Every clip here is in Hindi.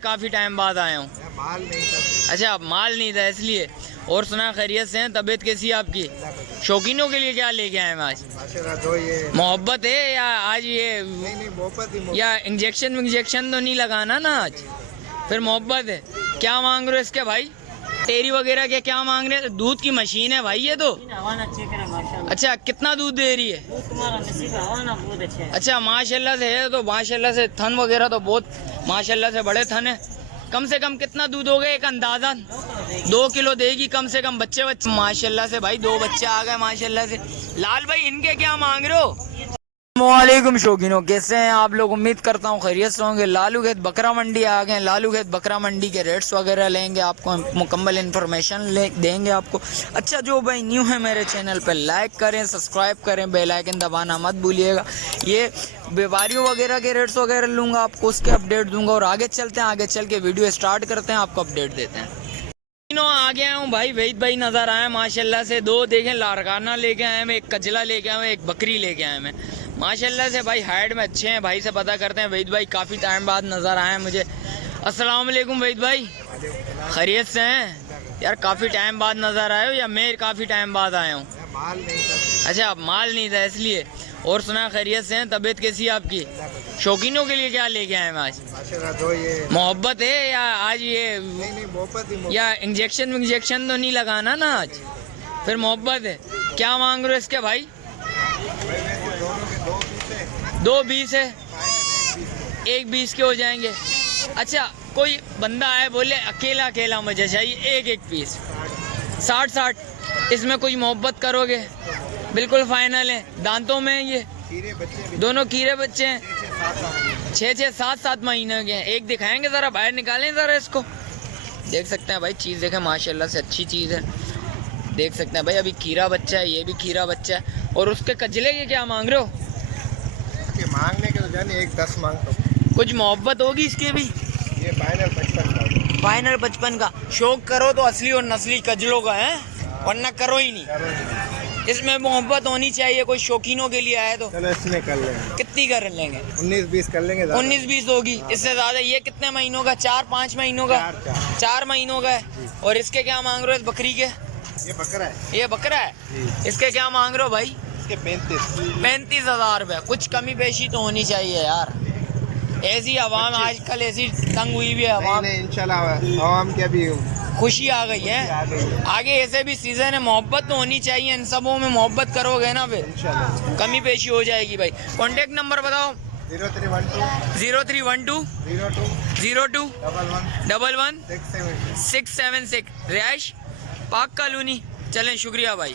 काफी टाइम बाद आया हूँ। माल नहीं था। अच्छा, आप माल नहीं था इसलिए। और सुना खैरियत से हैं? तबीयत कैसी है आपकी? शौकीनों के लिए क्या लेके आए हैं आज? माशाल्लाह दो ये मोहब्बत है या आज ये नहीं मोहब्बत ही या इंजेक्शन तो नहीं लगाना ना आज? फिर मोहब्बत है। क्या मांग रहे हो इसके भाई? टेरी वगैरह के क्या मांग रहे हैं? दूध की मशीन है भाई ये तो। अच्छा, कितना दूध दे रही है? अच्छा, माशाल्लाह से है तो माशाल्लाह से थन वगैरह तो बहुत माशाल्लाह से बड़े थन है। कम से कम कितना दूध हो गया एक अंदाजा? 2 किलो देगी कम से कम। बच्चे माशाल्लाह से भाई 2 बच्चे आ गए माशाल्लाह से। लाल भाई इनके क्या मांग रहे हो? वालेकुम शौकीनों, कैसे हैं आप लोग? उम्मीद करता हूँ खैरियत से होंगे। लालू खेत बकरा मंडी आ गए। लालू खेत बकरा मंडी के रेट्स वगैरह लेंगे, आपको मुकम्मल इन्फॉर्मेशन देंगे आपको। अच्छा, जो भाई न्यू है मेरे चैनल पे लाइक करें, सब्सक्राइब करें, बेल आइकन दबाना मत भूलिएगा। ये व्यापारियों वगैरह के रेट्स वगैरह लूँगा, आपको उसके अपडेट दूंगा। और आगे चलते हैं, आगे चल के वीडियो स्टार्ट करते हैं, आपको अपडेट देते हैं। आ गया हूँ भाई, वहीद भाई नजर आए माशाल्लाह से। 2 देखें लारकाना लेके आए हैं, एक कजला लेके आए हैं, एक बकरी लेके आए हैं माशाल्लाह से। भाई हाइट में अच्छे हैं। भाई से पता करते हैं। वहीद भाई काफ़ी टाइम बाद नज़र आए हैं मुझे। अस्सलाम वालेकुम वहीद भाई, खैरियत से हैं यार? काफ़ी टाइम बाद नज़र आए हो या मैं काफ़ी टाइम बाद आया हूँ? माल नहीं था। अच्छा, आप माल नहीं था इसलिए। और सुना खैरियत से हैं? तबीयत कैसी है आपकी? शौकीनों के लिए क्या लेके आए हैं आज? माशाल्लाह दो ये मोहब्बत है या आज ये नहीं मोहब्बत ही या इंजेक्शन तो नहीं लगाना ना आज? फिर मोहब्बत है। क्या मांग रहे हो इसके भाई? 2.20 है, 1.20 के हो जाएंगे। अच्छा, कोई बंदा आए बोले अकेला मुझे चाहिए एक पीस 60 इसमें कोई मोहब्बत करोगे? बिल्कुल फाइनल है। दांतों में ये दोनों कीड़े बच्चे हैं, 6 7 महीने के हैं। एक दिखाएंगे ज़रा, बाहर निकालें ज़रा इसको। देख सकते हैं भाई, चीज़ देखें माशाल्लाह से अच्छी चीज़ है। देख सकते हैं भाई, अभी खीरा बच्चा है, ये भी खीरा बच्चा है। और उसके कजले के क्या मांग रहे हो? मांगने के तो जाने 1.10 मांग तो कुछ मोहब्बत होगी इसके भी? ये फाइनल 55 का। फाइनल 55 का। शौक करो तो असली और नस्ली कजलों का है, वरना करो ही नहीं। इसमें मोहब्बत होनी चाहिए। कोई शौकीनों के लिए आए तो चलो इसमें कर लेंगे। कितनी कर लेंगे? 19-20 कर लेंगे। 19-20 होगी, इससे ज्यादा। ये कितने महीनों का? 4-5 महीनों का? 4 महीनों का है। और इसके क्या मांग रहे हो इस बकरी के? ये बकरा है। ये बकरा है। इसके क्या मांग रहे हो भाई? इसके 35,000 रुपये। कुछ कमी पेशी तो होनी चाहिए यार। ऐसी आवाम आजकल ऐसी तंग हुई भी है आवाम। इंशाल्लाह आवाम की अभी खुशी आ गई है। आगे ऐसे भी सीजन है, मोहब्बत तो होनी चाहिए। इन सबों में मोहब्बत करोगे ना फिर कमी पेशी हो जाएगी भाई। कॉन्टेक्ट नंबर बताओ। 0312 02 11 676। रिहाइश पाक कॉलोनी। चलें, शुक्रिया भाई।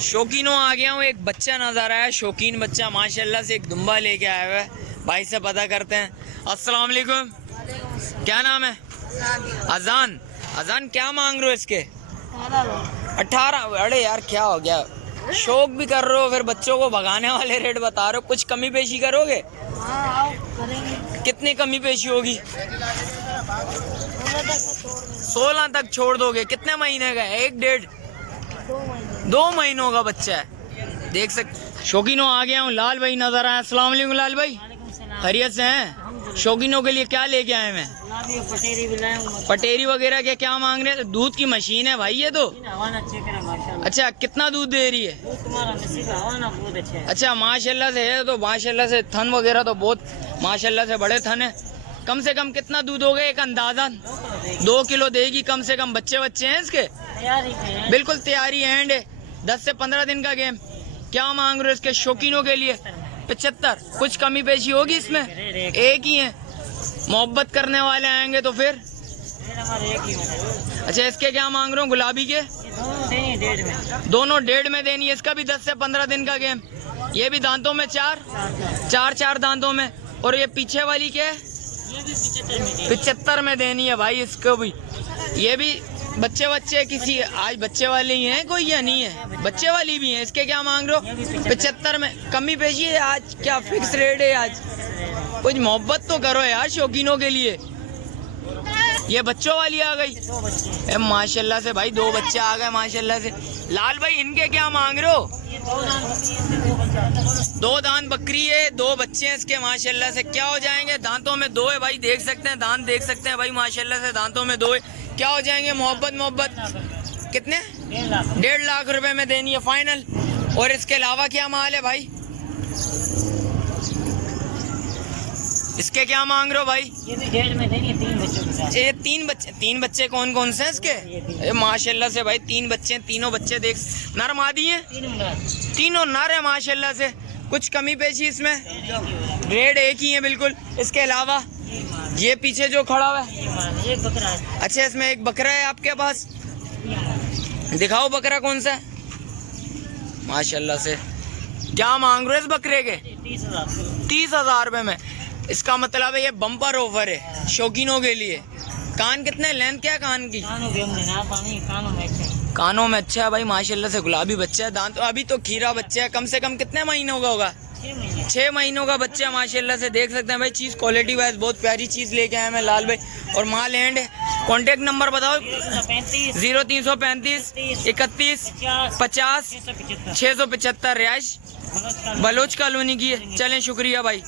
शौकीनों आ गया हूँ। एक बच्चा नजर आया, शौकीन बच्चा माशाल्लाह से। एक दुम्बा लेके आया हुआ है। भाई से पता करते हैं। अस्सलाम वालेकुम, क्या नाम है? अजान। अजान, क्या मांग रहे हो इसके? 18। अरे यार क्या हो गया? शौक भी कर रहे हो, फिर बच्चों को भगाने वाले रेट बता रहे हो। कुछ कमी पेशी करोगे? कितनी कमी पेशी होगी? 16 तक छोड़ दोगे? कितने महीने का है? 1-1.5 2 महीनों का बच्चा है। देख सकते। शौकीनों आ गया हूँ। लाल भाई नजर आए। अस्सलाम वालेकुम लाल भाई, खैरियत से हैं? शौकीनों के लिए क्या लेके आए हैं? पटेरी वगैरह के क्या मांग रहे हैं? दूध की मशीन है भाई ये तो। अच्छा, कितना दूध दे रही है? अच्छा, माशाल्लाह से है तो माशाल्लाह से थन वगैरह तो बहुत माशाल्लाह से बड़े थन है। कम से कम कितना दूध हो गया एक अंदाजा? 2 किलो देगी कम से कम। बच्चे हैं इसके? बिल्कुल तैयारी एंड है। 10 से 15 दिन का गेम। क्या मांग रहे हो इसके शौकीनों के लिए? 75। कुछ कमी पेशी होगी इसमें? एक ही है। मोहब्बत करने वाले आएंगे तो फिर? अच्छा, इसके क्या मांग रहे हो गुलाबी के? दोनों 1.5 में देनी है। इसका भी 10 से 15 दिन का गेम। ये भी दांतों में 4 दांतों में। और ये पीछे वाली क्या है? 75 में देनी है भाई इसको भी। ये भी बच्चे किसी आज बच्चे वाले ही हैं कोई या नहीं है? बच्चे वाली भी हैं। इसके क्या मांग रहे हो? 75 में। कमी पेशी है आज? क्या फिक्स रेट है आज? कुछ मोहब्बत तो करो यार शौकीनों के लिए। ये बच्चों वाली आ गई माशाल्लाह से भाई। 2 बच्चे आ गए माशाल्लाह से। लाल भाई इनके क्या मांग रहे हो? दो दांत बकरी है, दो बच्चे हैं इसके माशाल्लाह से। क्या हो जाएंगे? दांतों में दो है भाई, देख सकते हैं दांत, देख सकते हैं भाई माशाल्लाह से दांतों में दो है। क्या हो जाएंगे? मोहब्बत कितने? 1.5 लाख रुपए में देनी है फाइनल। और इसके अलावा क्या माल है भाई? इसके क्या मांग रहे हो भाई? ये भी 1.5 में देंगे 3 बच्चों के साथ। ये 3 बच्चे कौन कौन से हैं इसके? ये माशाल्लाह से भाई 3 बच्चे हैं, तीनों बच्चे देख नर मादी हैं, तीनों नर है माशाल्लाह से। कुछ कमी पेशी इसमें? रेड एक ही है बिल्कुल। इसके अलावा ये पीछे जो खड़ा हुआ है, एक बकरा है। अच्छा इसमें एक बकरा है आपके पास, दिखाओ बकरा कौन सा है माशाल्लाह से। क्या मांग रहे हो इस बकरे के? 30,000 रुपए में। इसका मतलब है ये बम्पर ऑफर है शौकीनों के लिए। कान कितने, लेंथ क्या है कान की? कानों में अच्छा है भाई माशाल्लाह से, गुलाबी बच्चा है। दांत अभी तो खीरा बच्चा है, कम से कम कितने महीनों का होगा? 6 महीनों का बच्चा है माशाल्लाह से। देख सकते हैं भाई चीज़ क्वालिटी वाइज बहुत प्यारी चीज़ लेके आए मैं लाल भाई। और माल एंड है। कॉन्टेक्ट नंबर बताओ। 0335 31 50 675 रिहाइश बलोच कॉलोनी की है। चलें शुक्रिया भाई।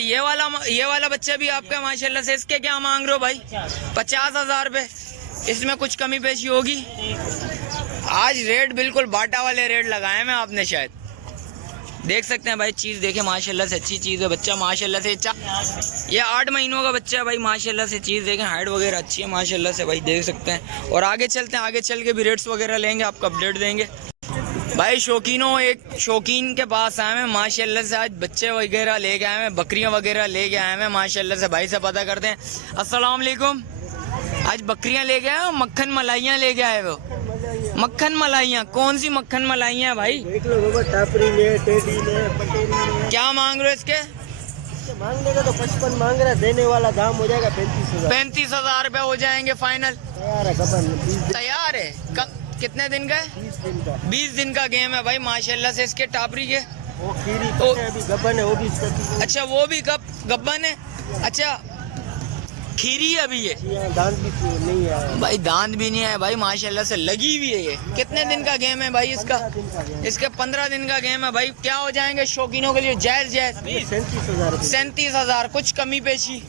ये वाला बच्चा भी आपका माशाल्लाह से। इसके क्या मांग रहे हो भाई? 50,000 रुपये। इसमें कुछ कमी पेशी होगी? आज रेट बिल्कुल बाटा वाले रेट लगाए मैं आपने शायद। देख सकते हैं भाई चीज़ देखे माशाल्लाह से अच्छी चीज़ है। बच्चा माशाल्लाह से ये 8 महीनों का बच्चा है भाई माशाल्लाह से। चीज़ देखें हाइट वगैरह अच्छी है माशाल्लाह से भाई, देख सकते हैं। और आगे चलते हैं, आगे चल के भी रेट्स वगैरह लेंगे, आपको अपडेट देंगे भाई। शौकीनों एक शौकीन के पास आए हैं माशाल्लाह से। आज बच्चे वगैरह लेके आए हैं, बकरियां वगैरह लेके आए हैं माशाल्लाह से। भाई से पता करते हैं। अस्सलाम वालेकुम। आज बकरियां लेके आए हो, मक्खन मलाइयाँ लेके आए हो? मक्खन मलाइयाँ कौन सी मक्खन मलाइयाँ भाई? टापरी में, टेडी में, पटेरी में। क्या मांग रहे हो इसके? मांगने का तो 55 मांग रहा है, देने वाला दाम हो जाएगा 35,000। 35,000 रुपये हो जाएंगे फाइनल। तैयार है गबन, तैयार है। कितने दिन का है? 20 दिन का। 20 दिन का गेम है भाई माशाल्लाह से। इसके टापरी के वो खीरी अभी गबन है, वो भी अच्छा वो भी गब्बन है। अच्छा खीरी है अभी ये? दांत भी नहीं है भाई, दांत भी नहीं है भाई माशाल्लाह से, लगी हुई है ये। कितने दिन का गेम है भाई इसका? इसके 15 दिन का गेम है भाई। क्या हो जाएंगे शौकीनों के लिए? जायज 37,000। 37,000। कुछ कमी पेशी?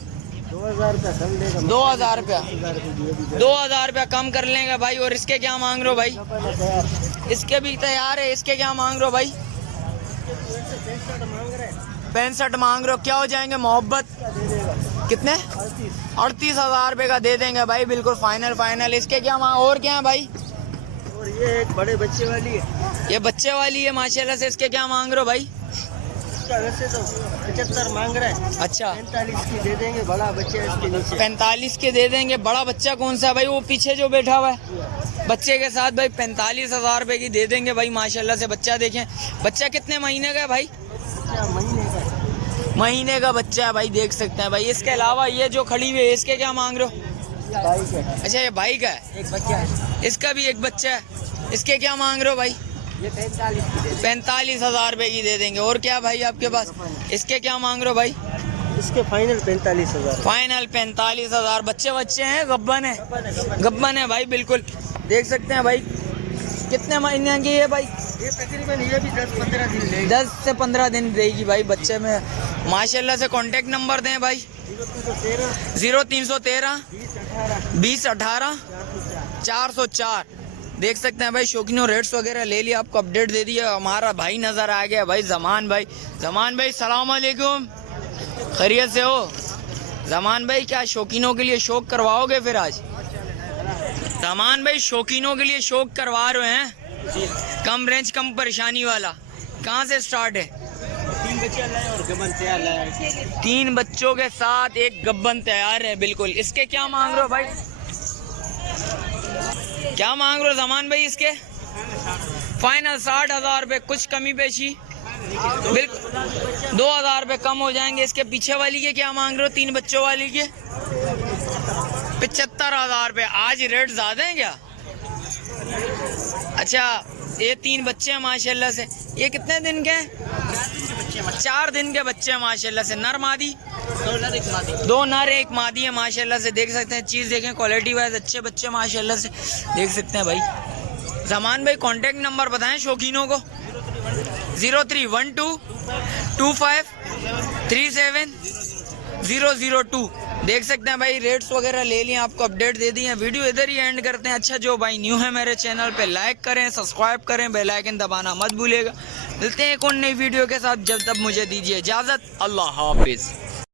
2,000 रुपया कम देगा। 2,000 रुपया 2,000 रुपया कम कर लेंगे भाई। और इसके क्या मांग रहे हो भाई? इसके भी तैयार है। इसके क्या मांग रहे हो भाई? 65 मांग रहे हो। क्या हो जाएंगे मोहब्बत? कितने? 38,000 रुपये का दे देंगे भाई बिल्कुल फाइनल। इसके क्या मांग? और क्या है भाई? और ये एक बड़े बच्चे वाली है, ये बच्चे वाली है माशाल्लाह से। इसके क्या मांग रहे हो भाई? इसका वैसे तो 75 मांग रहा है। अच्छा 45 की दे देंगे, बड़ा बच्चा है इसके नीचे। 45 के दे देंगे। बड़ा बच्चा कौन सा है भाई? वो पीछे जो बैठा हुआ है बच्चे के साथ भाई 45,000 रुपये की दे देंगे भाई माशाल्लाह से। बच्चा देखें, बच्चा कितने महीने का है भाई? महीने का बच्चा है भाई, देख सकते हैं भाई। इसके अलावा ये जो खड़ी हुई है इसके क्या मांग रहे हो? अच्छा ये भाई का है, एक बच्चा है, इसका भी एक बच्चा है। इसके क्या मांग रहे हो भाई? ये 45 की दे देंगे। 45,000 रुपये की दे देंगे। और क्या भाई आपके पास? इसके क्या मांग रहे हो भाई? इसके फाइनल 45,000। फाइनल 45,000। बच्चे हैं, गब्बन है भाई बिल्कुल। देख सकते हैं भाई कितने महीने की है भाई? ये तकरीबन ये भी 10-15 दिन लेगी। 10 से 15 दिन रहेगी भाई बच्चे में माशाल्लाह से। कांटेक्ट नंबर दें भाई। 0313 20 18 404। देख सकते हैं भाई शौकीनों रेट्स वगैरह ले लिया, आपको अपडेट दे दिया। हमारा भाई नज़र आ गया भाई, जमान भाई सलाम अलैकुम, खैरियत से हो? जमान भाई क्या शौकीनों के लिए शौक करवाओगे फिर आज? जमान भाई शौकीनों के लिए शौक करवा रहे हैं, कम रेंज कम परेशानी वाला। कहाँ से स्टार्ट है? 3 बच्चे लाए और गबन तैयार लाए। 3 बच्चों के साथ एक गब्बन तैयार है बिल्कुल। इसके क्या मांग रहे हो भाई? क्या मांग रहे हो जमान भाई इसके? फाइनल 60,000 रुपये। कुछ कमी पेशी? बिल्कुल 2,000 रुपये कम हो जाएंगे। इसके पीछे वाली के क्या मांग रहे हो? 3 बच्चों वाली के 75,000 रुपये। आज रेट ज़्यादा है क्या? अच्छा ये 3 बच्चे हैं माशाल्लाह से। ये कितने दिन के हैं? 4 दिन के बच्चे हैं माशाल्लाह से। नर मादी? 2 नर 1 मादी है माशाल्लाह से। देख सकते हैं चीज़ देखें क्वालिटी वाइज अच्छे बच्चे माशाल्लाह से, देख सकते हैं भाई। जमान भाई कांटेक्ट नंबर बताएं शौकीनों को। 031225370002। देख सकते हैं भाई, रेट्स वगैरह ले लिए, आपको अपडेट दे दी है। वीडियो इधर ही एंड करते हैं। अच्छा, जो भाई न्यू है मेरे चैनल पे, लाइक करें, सब्सक्राइब करें, बेल आइकन दबाना मत भूलिएगा। मिलते हैं एक और नई वीडियो के साथ, जब तक मुझे दीजिए इजाज़त। अल्लाह हाफिज़।